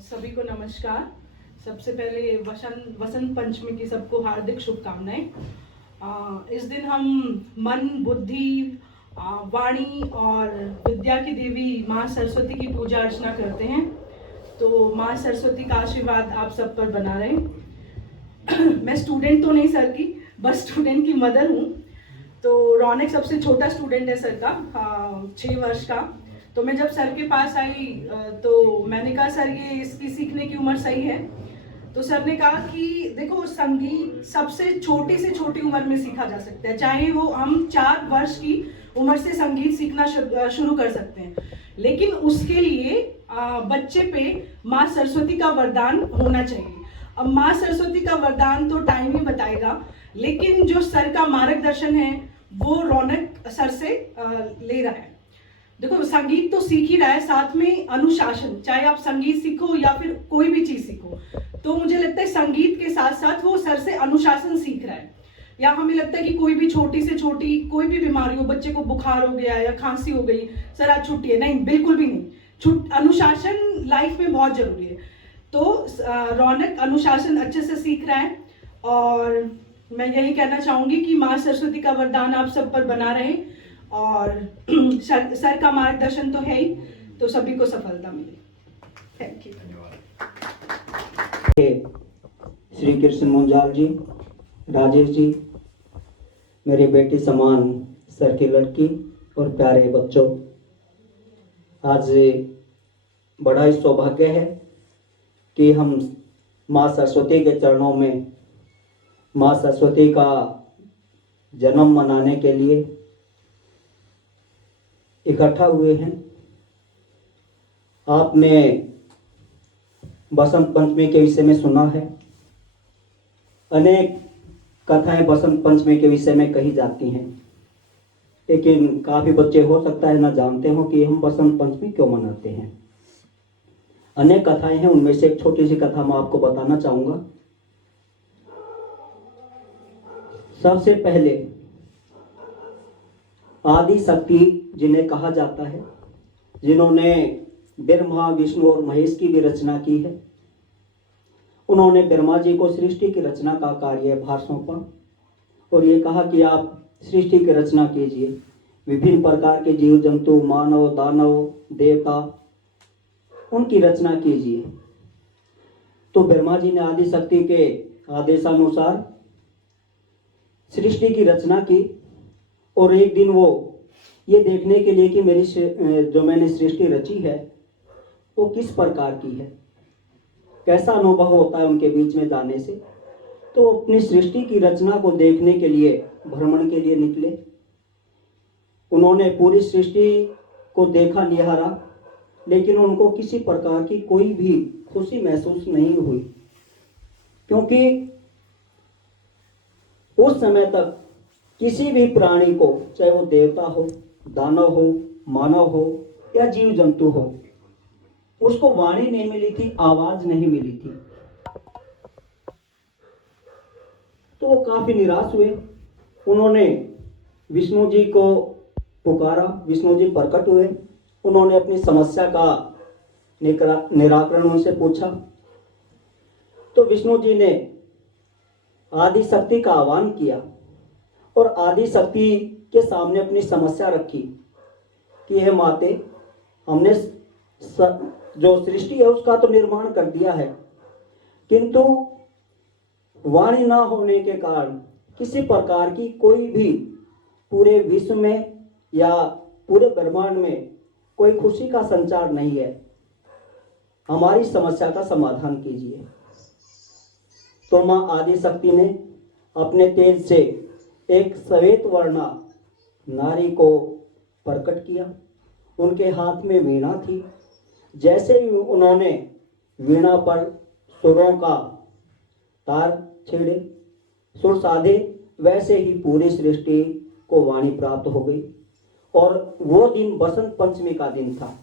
सभी को नमस्कार। सबसे पहले वसंत पंचमी की सबको हार्दिक शुभकामनाएं। इस दिन हम मन, बुद्धि, वाणी और विद्या की देवी माँ सरस्वती की पूजा अर्चना करते हैं। तो माँ सरस्वती का आशीर्वाद आप सब पर बना रहे। मैं स्टूडेंट तो नहीं सर की, बस स्टूडेंट की मदर हूँ। तो रौनक सबसे छोटा स्टूडेंट है सर का, 6 वर्ष का। तो मैं जब सर के पास आई तो मैंने कहा सर ये इसकी सीखने की उम्र सही है। तो सर ने कहा कि देखो संगीत सबसे छोटी से छोटी उम्र में सीखा जा सकता है, चाहे वो हम 4 वर्ष की उम्र से संगीत सीखना शुरू कर सकते हैं, लेकिन उसके लिए बच्चे पे माँ सरस्वती का वरदान होना चाहिए। अब माँ सरस्वती का वरदान तो टाइम ही बताएगा, लेकिन जो सर का मार्गदर्शन है वो रौनक सर से ले रहा है। देखो संगीत तो सीख ही रहा है, साथ में अनुशासन, चाहे आप संगीत सीखो या फिर कोई भी चीज सीखो, तो मुझे लगता है संगीत के साथ साथ वो सर से अनुशासन सीख रहा है। या हमें लगता है कि कोई भी छोटी से छोटी कोई भी बीमारी हो, बच्चे को बुखार हो गया या खांसी हो गई, सर आज छुट्टी है, नहीं बिल्कुल भी नहीं। अनुशासन लाइफ में बहुत जरूरी है। तो रौनक अनुशासन अच्छे से सीख रहा है और मैं यही कहना चाहूंगी कि माँ सरस्वती का वरदान आप सब पर बना रहे और सर का मार्गदर्शन तो है ही, तो सभी को सफलता मिले। Thank you. श्री कृष्ण मुंजाल जी, राजेश जी, मेरी बेटी समान सर की लड़की और प्यारे बच्चों, आज बड़ा ही सौभाग्य है कि हम माँ सरस्वती के चरणों में माँ सरस्वती का जन्म मनाने के लिए इकट्ठा हुए हैं। आपने बसंत पंचमी के विषय में सुना है, अनेक कथाएं बसंत पंचमी के विषय में कही जाती हैं, लेकिन काफ़ी बच्चे हो सकता है ना जानते हो कि हम बसंत पंचमी क्यों मनाते हैं। अनेक कथाएं हैं, उनमें से एक छोटी सी कथा मैं आपको बताना चाहूँगा। सबसे पहले आदि शक्ति जिन्हें कहा जाता है, जिन्होंने ब्रह्मा, विष्णु और महेश की भी रचना की है, उन्होंने ब्रह्मा जी को सृष्टि की रचना का भार सौंपा और ये कहा कि आप सृष्टि की रचना कीजिए, विभिन्न प्रकार के जीव जंतु, मानव, दानव, देवता, उनकी रचना कीजिए। तो ब्रह्मा जी ने आदि शक्ति के आदेशानुसार सृष्टि की रचना की और एक दिन वो ये देखने के लिए कि मेरी जो मैंने सृष्टि रची है वो किस प्रकार की है, कैसा अनुभव होता है उनके बीच में जाने से, तो अपनी सृष्टि की रचना को देखने के लिए भ्रमण के लिए निकले। उन्होंने पूरी सृष्टि को देखा, निहारा, लेकिन उनको किसी प्रकार की कोई भी खुशी महसूस नहीं हुई, क्योंकि उस समय तक किसी भी प्राणी को, चाहे वो देवता हो, दानव हो, मानव हो या जीव जंतु हो, उसको वाणी नहीं मिली थी, आवाज नहीं मिली थी। तो वो काफी निराश हुए। उन्होंने विष्णु जी को पुकारा, विष्णु जी प्रकट हुए। उन्होंने अपनी समस्या का निराकरण उनसे पूछा। तो विष्णु जी ने आदि शक्ति का आह्वान किया और आदि शक्ति के सामने अपनी समस्या रखी कि हे माते, हमने जो सृष्टि है उसका तो निर्माण कर दिया है, किंतु वाणी ना होने के कारण किसी प्रकार की कोई भी पूरे विश्व में या पूरे ब्रह्मांड में कोई खुशी का संचार नहीं है, हमारी समस्या का समाधान कीजिए। तो माँ आदि शक्ति ने अपने तेज से एक श्वेत वर्णा नारी को प्रकट किया। उनके हाथ में वीणा थी। जैसे ही उन्होंने वीणा पर सुरों का तार छेड़े, सुर साधे, वैसे ही पूरी सृष्टि को वाणी प्राप्त हो गई। और वो दिन बसंत पंचमी का दिन था,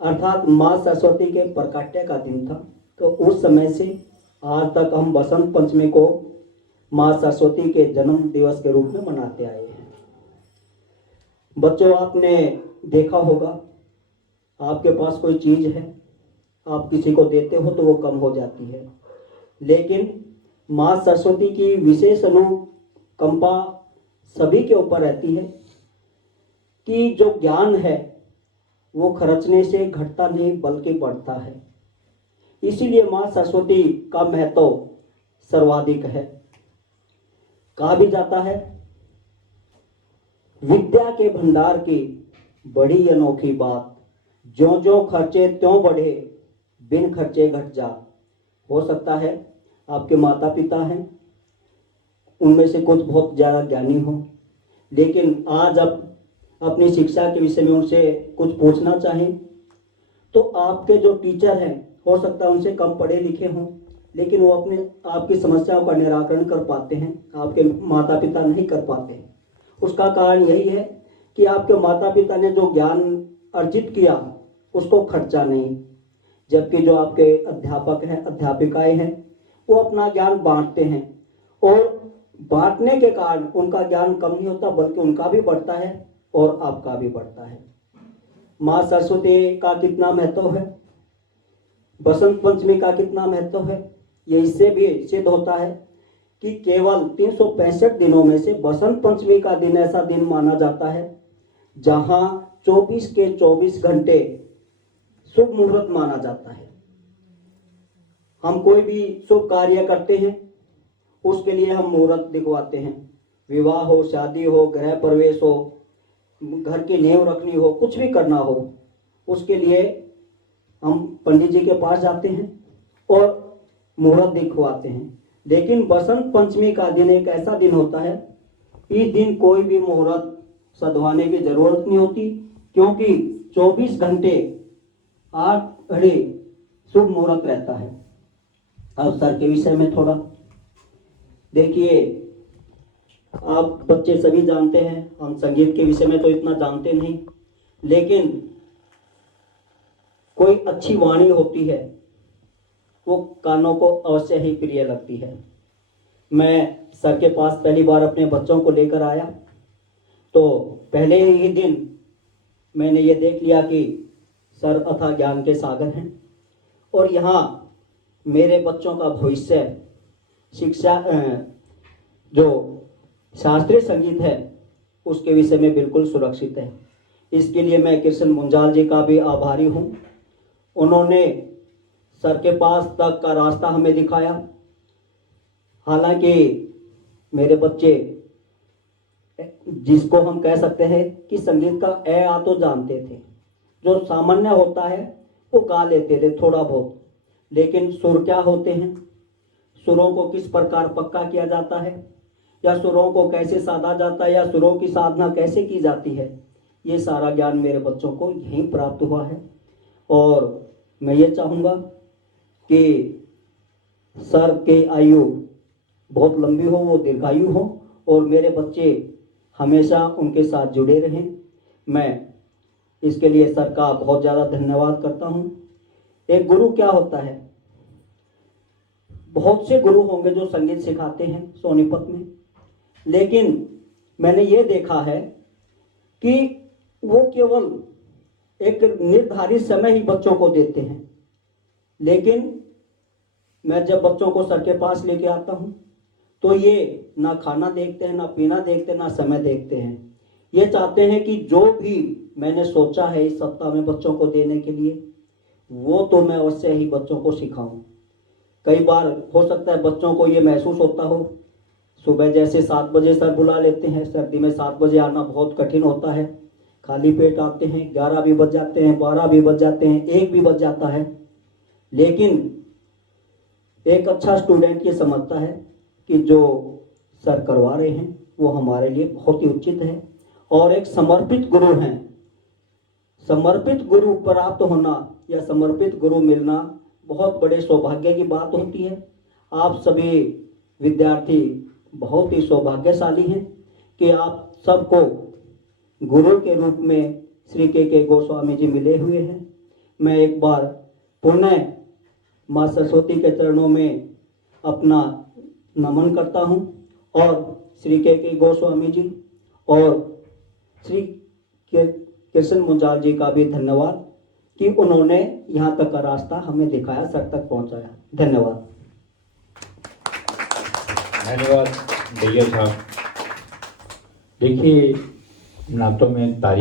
अर्थात माँ सरस्वती के प्रकाट्य का दिन था। तो उस समय से आज तक हम बसंत पंचमी को माँ सरस्वती के जन्म दिवस के रूप में मनाते आए हैं। बच्चों, आपने देखा होगा आपके पास कोई चीज़ है, आप किसी को देते हो तो वो कम हो जाती है, लेकिन माँ सरस्वती की विशेष अनुकंपा सभी के ऊपर रहती है कि जो ज्ञान है वो खर्चने से घटता नहीं बल्कि बढ़ता है। इसीलिए माँ सरस्वती का महत्व सर्वाधिक है। कहा भी जाता है, विद्या के भंडार की बड़ी अनोखी बात, ज्यों ज्यों खर्चे त्यों बढ़े, बिन खर्चे घट जा। हो सकता है आपके माता पिता हैं, उनमें से कुछ बहुत ज़्यादा ज्ञानी हो, लेकिन आज आप अपनी शिक्षा के विषय में उनसे कुछ पूछना चाहें तो आपके जो टीचर हैं हो सकता है उनसे कम पढ़े लिखे हों, लेकिन वो अपने आपकी समस्याओं का निराकरण कर पाते हैं, आपके माता पिता नहीं कर पाते। उसका कारण यही है कि आपके माता पिता ने जो ज्ञान अर्जित किया उसको खर्चा नहीं, जबकि जो आपके अध्यापक हैं अध्यापिकाएं हैं वो अपना ज्ञान बांटते हैं, और बांटने के कारण उनका ज्ञान कम नहीं होता बल्कि उनका भी बढ़ता है और आपका भी बढ़ता है। माँ सरस्वती का कितना महत्व है, बसंत पंचमी का कितना महत्व है, ये इससे भी सिद्ध होता है कि केवल 365 दिनों में से बसंत पंचमी का दिन ऐसा दिन माना जाता है जहां 24 के 24 घंटे शुभ मुहूर्त माना जाता है। हम कोई भी शुभ कार्य करते हैं उसके लिए हम मुहूर्त दिखवाते हैं, विवाह हो, शादी हो, गृह प्रवेश हो, घर की नींव रखनी हो, कुछ भी करना हो, उसके लिए हम पंडित जी के पास जाते हैं और मुहूर्त दिखवाते हैं। लेकिन बसंत पंचमी का दिन एक ऐसा दिन होता है, इस दिन कोई भी मुहूर्त सधवाने की जरूरत नहीं होती, क्योंकि 24 घंटे 8 घड़ी शुभ मुहूर्त रहता है। अवसर के विषय में थोड़ा देखिए, आप बच्चे सभी जानते हैं, हम संगीत के विषय में तो इतना जानते नहीं, लेकिन कोई अच्छी वाणी होती है वो कानों को अवश्य ही प्रिय लगती है। मैं सर के पास पहली बार अपने बच्चों को लेकर आया तो पहले ही दिन मैंने ये देख लिया कि सर अथाह ज्ञान के सागर हैं, और यहाँ मेरे बच्चों का भविष्य शिक्षा जो शास्त्रीय संगीत है उसके विषय में बिल्कुल सुरक्षित है। इसके लिए मैं कृष्ण मुंजाल जी का भी आभारी हूँ। उन्होंने सर के पास तक का रास्ता हमें दिखाया। हालांकि मेरे बच्चे, जिसको हम कह सकते हैं कि संगीत का ए आ तो जानते थे, जो सामान्य होता है वो गा लेते थे थोड़ा बहुत, लेकिन सुर क्या होते हैं, सुरों को किस प्रकार पक्का किया जाता है, या सुरों को कैसे साधा जाता है, या सुरों की साधना कैसे की जाती है, ये सारा ज्ञान मेरे बच्चों को यहीं प्राप्त हुआ है। और मैं ये चाहूँगा कि सर के आयु बहुत लंबी हो, वो दीर्घायु हो, और मेरे बच्चे हमेशा उनके साथ जुड़े रहें। मैं इसके लिए सर का बहुत ज़्यादा धन्यवाद करता हूँ। एक गुरु क्या होता है, बहुत से गुरु होंगे जो संगीत सिखाते हैं सोनीपत में, लेकिन मैंने ये देखा है कि वो केवल एक निर्धारित समय ही बच्चों को देते हैं, लेकिन मैं जब बच्चों को सर के पास लेके आता हूँ तो ये ना खाना देखते हैं, ना पीना देखते हैं, ना समय देखते हैं। ये चाहते हैं कि जो भी मैंने सोचा है इस सप्ताह में बच्चों को देने के लिए, वो तो मैं अवश्य ही बच्चों को सिखाऊं। कई बार हो सकता है बच्चों को ये महसूस होता हो, सुबह जैसे 7 बजे सर बुला लेते हैं, सर्दी में 7 बजे आना बहुत कठिन होता है, खाली पेट आते हैं, 11 भी बज जाते हैं, 12 भी बज जाते हैं, 1 भी बज जाता है, लेकिन एक अच्छा स्टूडेंट ये समझता है कि जो सर करवा रहे हैं वो हमारे लिए बहुत ही उचित है, और एक समर्पित गुरु हैं। समर्पित गुरु प्राप्त होना या समर्पित गुरु मिलना बहुत बड़े सौभाग्य की बात होती है। आप सभी विद्यार्थी बहुत ही सौभाग्यशाली हैं कि आप सबको गुरु के रूप में श्री के गोस्वामी जी मिले हुए हैं। मैं एक बार पुनः माँ सरस्वती के चरणों में अपना नमन करता हूँ, और श्री के गोस्वामी जी और श्री कृष्ण मुंजाल जी का भी धन्यवाद कि उन्होंने यहाँ तक का रास्ता हमें दिखाया, सर तक पहुँचाया। धन्यवाद। धन्यवाद भैया साहब। देखिए, नातों में तारीफ